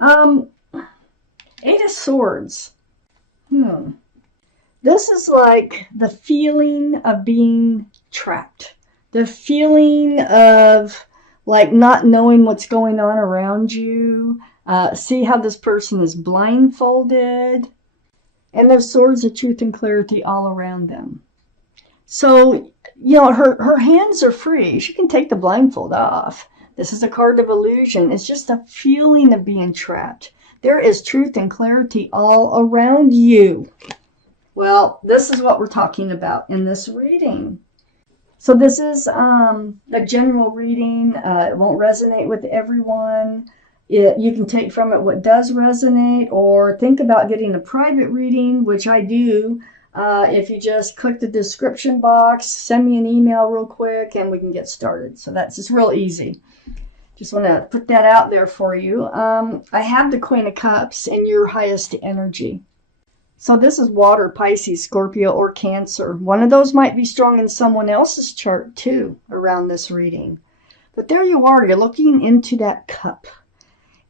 Um, Eight of Swords. This is like the feeling of being trapped. The feeling of like not knowing what's going on around you. See how this person is blindfolded. And there's swords of truth and clarity all around them. So, her hands are free. She can take the blindfold off. This is a card of illusion. It's just a feeling of being trapped. There is truth and clarity all around you. Well, this is what we're talking about in this reading. So this is a general reading. It won't resonate with everyone. You can take from it what does resonate, or think about getting a private reading, which I do. If you just click the description box, send me an email real quick, and we can get started. So that's just real easy. Just want to put that out there for you. I have the Queen of Cups in your highest energy. So this is water, Pisces, Scorpio, or Cancer. One of those might be strong in someone else's chart too around this reading. But there you are. You're looking into that cup.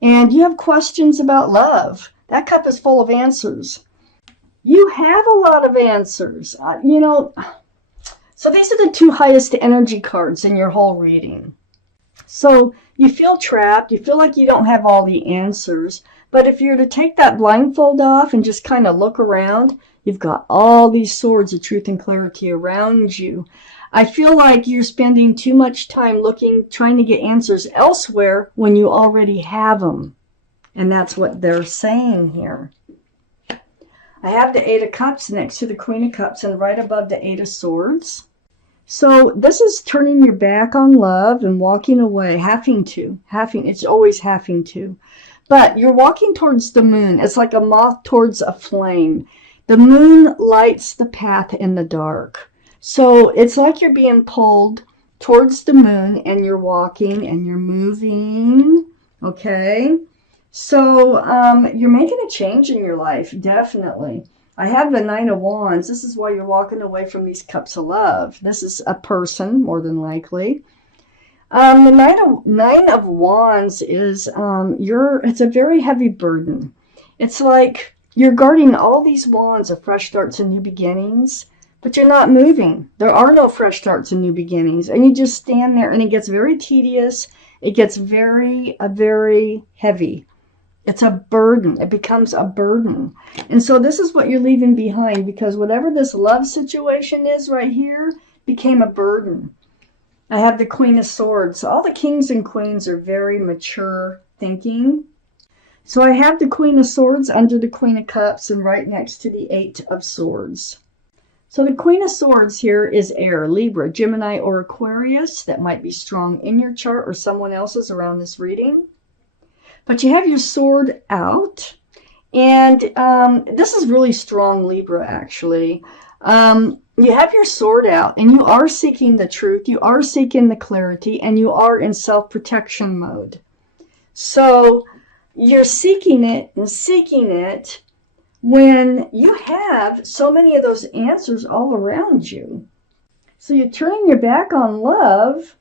And you have questions about love. That cup is full of answers. You have a lot of answers. So these are the two highest energy cards in your whole reading. So you feel trapped. You feel like you don't have all the answers. But if you're to take that blindfold off and just kind of look around, you've got all these swords of truth and clarity around you. I feel like you're spending too much time trying to get answers elsewhere when you already have them. And that's what they're saying here. I have the Eight of Cups next to the Queen of Cups and right above the Eight of Swords. So this is turning your back on love and walking away, it's always having to. But you're walking towards the moon. It's like a moth towards a flame. The moon lights the path in the dark. So it's like you're being pulled towards the moon and you're walking and you're moving. Okay? So you're making a change in your life, definitely. I have the Nine of Wands. This is why you're walking away from these cups of love. This is a person, more than likely. The Nine of Wands is it's a very heavy burden. It's like you're guarding all these wands of fresh starts and new beginnings, but you're not moving. There are no fresh starts and new beginnings, and you just stand there, and it gets very tedious. It gets very heavy. It's a burden. It becomes a burden. And so this is what you're leaving behind, because whatever this love situation is right here became a burden. I have the Queen of Swords. All the kings and queens are very mature thinking. So I have the Queen of Swords under the Queen of Cups and right next to the Eight of Swords. So the Queen of Swords here is air, Libra, Gemini, or Aquarius. That might be strong in your chart or someone else's around this reading. But you have your sword out. And this is really strong, Libra, actually. You have your sword out, and you are seeking the truth, you are seeking the clarity, and you are in self-protection mode. So you're seeking it when you have so many of those answers all around you. So you're turning your back on love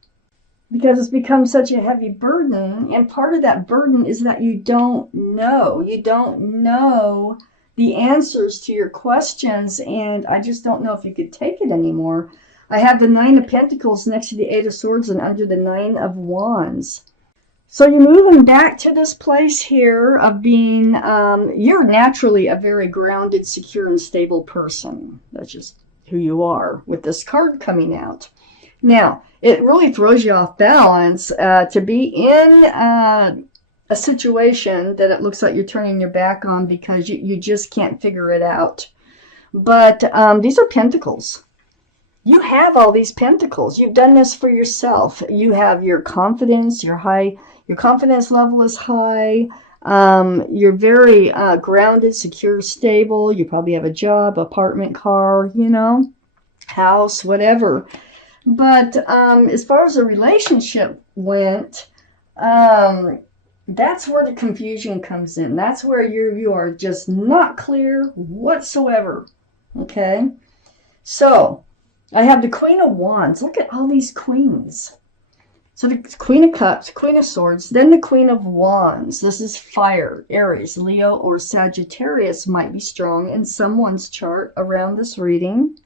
because it's become such a heavy burden, and part of that burden is that you don't know. You don't know the answers to your questions, and I just don't know if you could take it anymore. I have the Nine of Pentacles next to the Eight of Swords and under the Nine of Wands. So you're moving back to this place here of being, you're naturally a very grounded, secure, and stable person. That's just who you are with this card coming out. Now, it really throws you off balance to be in a situation that it looks like you're turning your back on because you just can't figure it out. But these are pentacles. You have all these pentacles. You've done this for yourself. You have your confidence, your confidence level is high. You're very grounded, secure, stable. You probably have a job, apartment, car, house, whatever. But as far as the relationship went, that's where the confusion comes in. That's where you are just not clear whatsoever. Okay? So, I have the Queen of Wands. Look at all these queens. So the Queen of Cups, Queen of Swords, then the Queen of Wands. This is fire. Aries, Leo, or Sagittarius might be strong in someone's chart around this reading.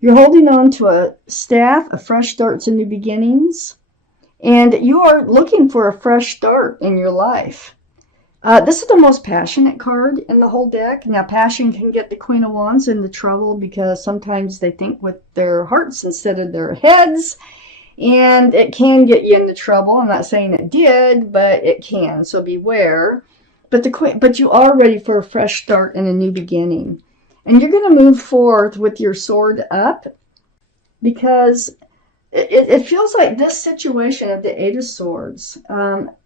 You're holding on to a staff, a fresh start to new beginnings, and you are looking for a fresh start in your life. This is the most passionate card in the whole deck. Now, passion can get the Queen of Wands into trouble because sometimes they think with their hearts instead of their heads, and it can get you into trouble. I'm not saying it did, but it can, so beware. But you are ready for a fresh start and a new beginning. And you're going to move forth with your sword up because it feels like this situation of the Eight of Swords,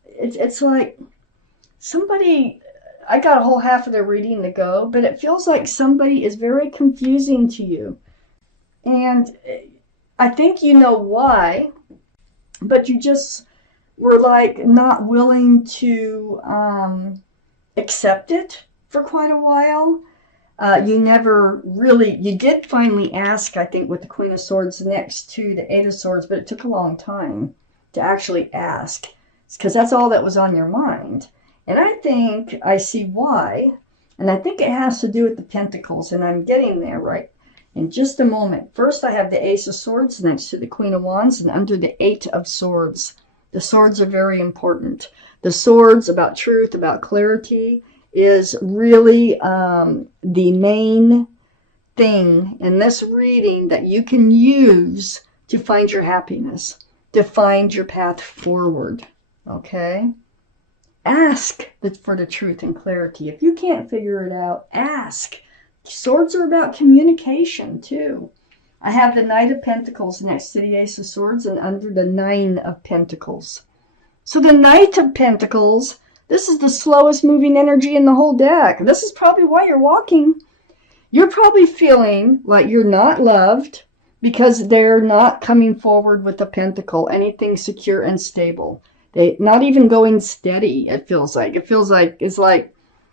it's like somebody, I got a whole half of the reading to go, but it feels like somebody is very confusing to you. And I think you know why, but you just were like not willing to accept it for quite a while. You did finally ask, I think, with the Queen of Swords next to the Eight of Swords, but it took a long time to actually ask because that's all that was on your mind. And I think I see why, and I think it has to do with the Pentacles, and I'm getting there right in just a moment. First, I have the Ace of Swords next to the Queen of Wands and under the Eight of Swords. The swords are very important. The swords about truth, about clarity, is really the main thing in this reading that you can use to find your happiness, to find your path forward, okay? Ask for the truth and clarity. If you can't figure it out, ask. Swords are about communication, too. I have the Knight of Pentacles next to the Ace of Swords and under the Nine of Pentacles. So the Knight of Pentacles, this is the slowest moving energy in the whole deck. This is probably why you're walking. You're probably feeling like you're not loved because they're not coming forward with the pentacle, anything secure and stable. They not even going steady, it feels like. It feels like it's like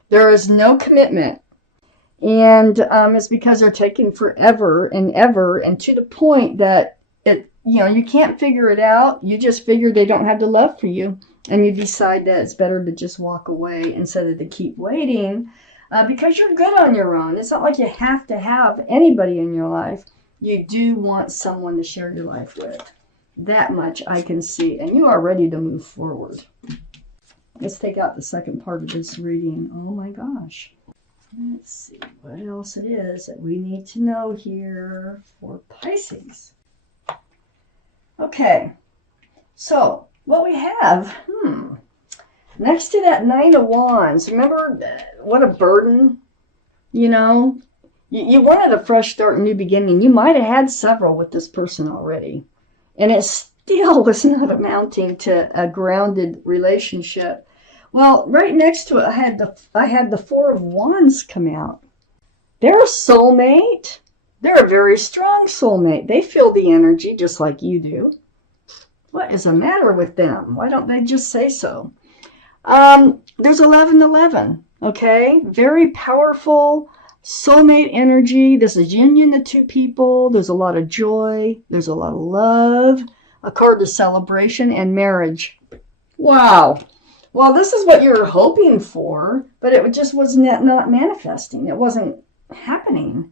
there is no commitment. And it's because they're taking forever and ever, and to the point that you can't figure it out. You just figure they don't have the love for you. And you decide that it's better to just walk away instead of to keep waiting because you're good on your own. It's not like you have to have anybody in your life. You do want someone to share your life with. That much I can see. And you are ready to move forward. Let's take out the second part of this reading. Oh my gosh. Let's see what else it is that we need to know here for Pisces. Okay. So what we have, next to that Nine of Wands, remember what a burden, you wanted a fresh start and new beginning. You might have had several with this person already, and it still was not amounting to a grounded relationship. Well, right next to it, I had the Four of Wands come out. They're a soulmate. They're a very strong soulmate. They feel the energy just like you do. What is the matter with them? Why don't they just say so? There's 1111, okay? Very powerful soulmate energy. This is union of two people. There's a lot of joy. There's a lot of love. A card of celebration and marriage. Wow. Well, this is what you were hoping for, but it just was not manifesting. It wasn't happening.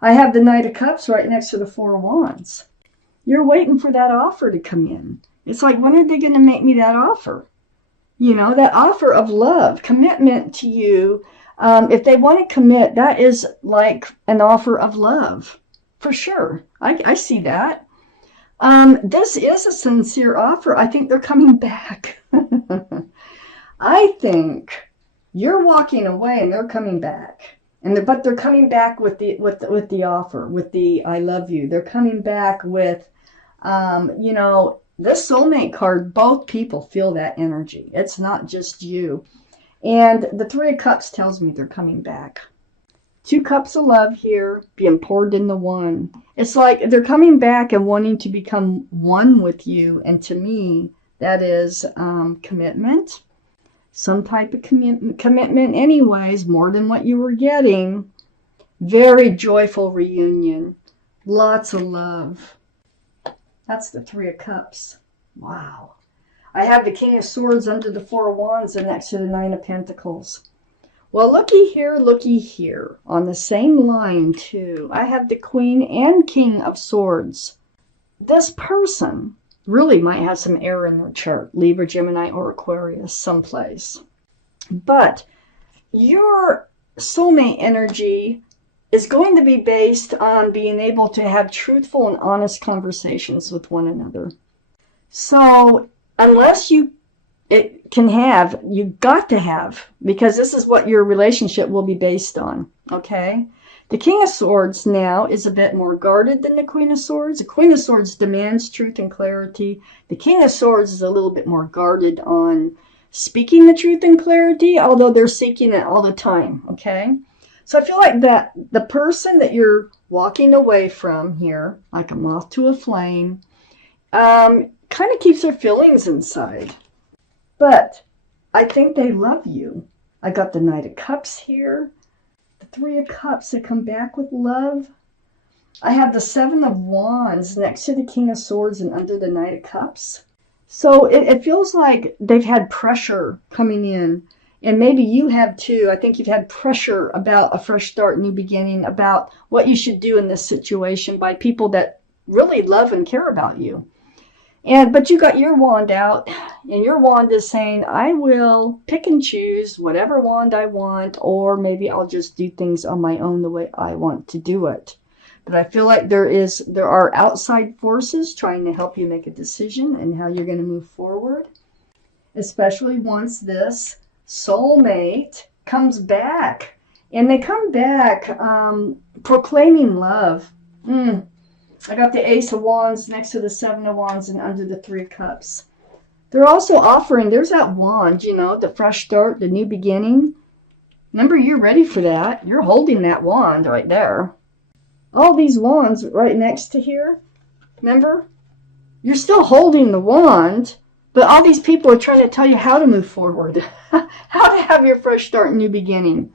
I have the Knight of Cups right next to the Four of Wands. You're waiting for that offer to come in. It's like, when are they going to make me that offer? That offer of love, commitment to you. If they want to commit, that is like an offer of love. For sure. I see that. This is a sincere offer. I think they're coming back. I think you're walking away and they're coming back. But they're coming back with the offer, with the I love you. They're coming back with, this soulmate card, both people feel that energy. It's not just you. And the Three of Cups tells me they're coming back. Two cups of love here being poured into one. It's like they're coming back and wanting to become one with you. And to me, that is commitment. Some type of commitment anyways, more than what you were getting. Very joyful reunion. Lots of love. That's the Three of Cups. Wow. I have the King of Swords under the Four of Wands and next to the Nine of Pentacles. Well, looky here. On the same line, too, I have the Queen and King of Swords. This person really might have some air in their chart, Libra, Gemini, or Aquarius, someplace. But your soulmate energy is going to be based on being able to have truthful and honest conversations with one another. So unless you've got to have, because this is what your relationship will be based on, okay? The King of Swords now is a bit more guarded than the Queen of Swords. The Queen of Swords demands truth and clarity. The King of Swords is a little bit more guarded on speaking the truth and clarity, although they're seeking it all the time, okay? So I feel like that the person that you're walking away from here, like a moth to a flame, kind of keeps their feelings inside. But I think they love you. I got the Knight of Cups here. The Three of Cups that come back with love. I have the Seven of Wands next to the King of Swords and under the Knight of Cups. So it feels like they've had pressure coming in. And maybe you have too. I think you've had pressure about a fresh start, new beginning, about what you should do in this situation by people that really love and care about you. But you got your wand out, and your wand is saying, I will pick and choose whatever wand I want, or maybe I'll just do things on my own the way I want to do it. But I feel like there are outside forces trying to help you make a decision and how you're going to move forward, especially once this soulmate comes back. And they come back proclaiming love. I got the Ace of Wands next to the Seven of Wands and under the Three of Cups. They're also offering, there's that wand, the fresh start, the new beginning. Remember, you're ready for that. You're holding that wand right there. All these wands right next to here, remember? You're still holding the wand, but all these people are trying to tell you how to move forward, how to have your fresh start and new beginning.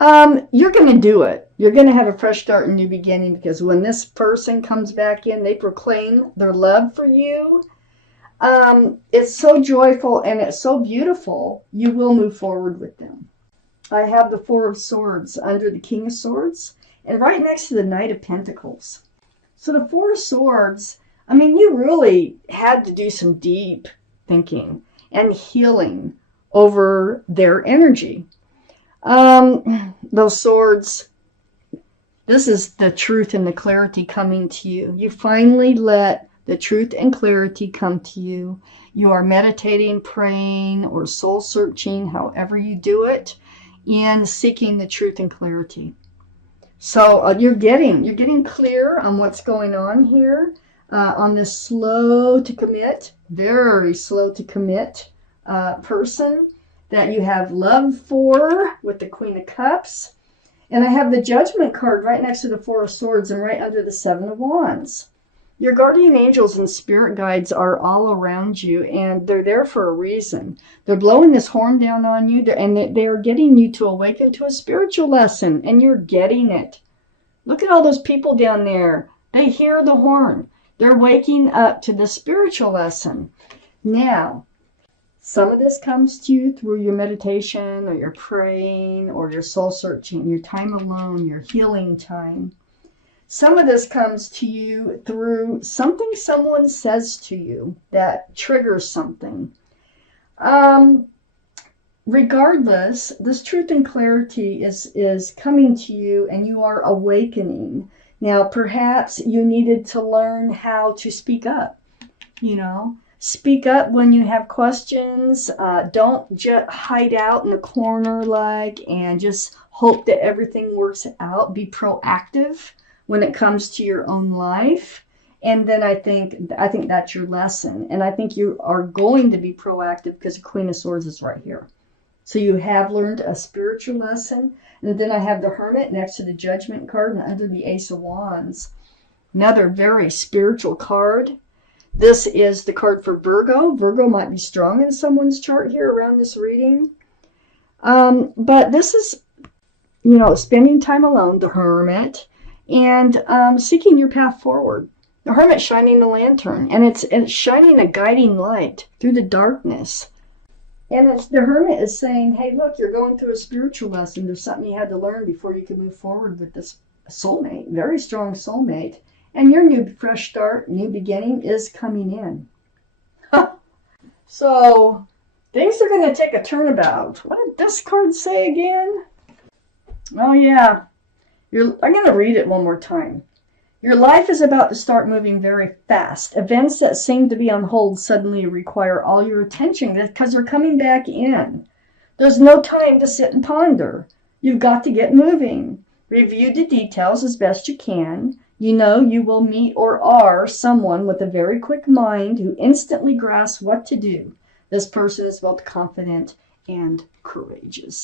You're going to do it. You're going to have a fresh start and new beginning, because when this person comes back in, they proclaim their love for you. It's so joyful and it's so beautiful. You will move forward with them. I have the Four of Swords under the King of Swords and right next to the Knight of Pentacles. So the Four of Swords, you really had to do some deep thinking and healing over their energy. Those swords, this is the truth and the clarity coming to you. You finally let the truth and clarity come to you. You are meditating, praying, or soul searching, however you do it, and seeking the truth and clarity. So you're getting clear on what's going on here, on this slow to commit, very slow to commit person that you have love for with the Queen of Cups. And I have the Judgment card right next to the Four of Swords and right under the Seven of Wands. Your guardian angels and spirit guides are all around you, and they're there for a reason. They're blowing this horn down on you, and they're getting you to awaken to a spiritual lesson, and you're getting it. Look at all those people down there. They hear the horn. They're waking up to the spiritual lesson. Now, some of this comes to you through your meditation or your praying or your soul searching, your time alone, your healing time. Some of this comes to you through something someone says to you that triggers something. Regardless, this truth and clarity is coming to you and you are awakening. Now, perhaps you needed to learn how to speak up, Speak up when you have questions. Don't just hide out in the corner and just hope that everything works out. Be proactive when it comes to your own life. And then I think that's your lesson. And I think you are going to be proactive because the Queen of Swords is right here. So you have learned a spiritual lesson. And then I have the Hermit next to the Judgment card and under the Ace of Wands. Another very spiritual card. This is the card for Virgo. Virgo might be strong in someone's chart here around this reading. But this is, spending time alone, the Hermit, and seeking your path forward. The Hermit shining the lantern, and it's shining a guiding light through the darkness. And the Hermit is saying, hey, look, you're going through a spiritual lesson. There's something you had to learn before you can move forward with this soulmate, very strong soulmate. And your new fresh start, new beginning is coming in. So things are going to take a turnabout. What did this card say again? Oh, yeah. I'm going to read it one more time. Your life is about to start moving very fast. Events that seem to be on hold suddenly require all your attention because they're coming back in. There's no time to sit and ponder. You've got to get moving. Review the details as best you can. You know you will meet or are someone with a very quick mind who instantly grasps what to do. This person is both confident and courageous.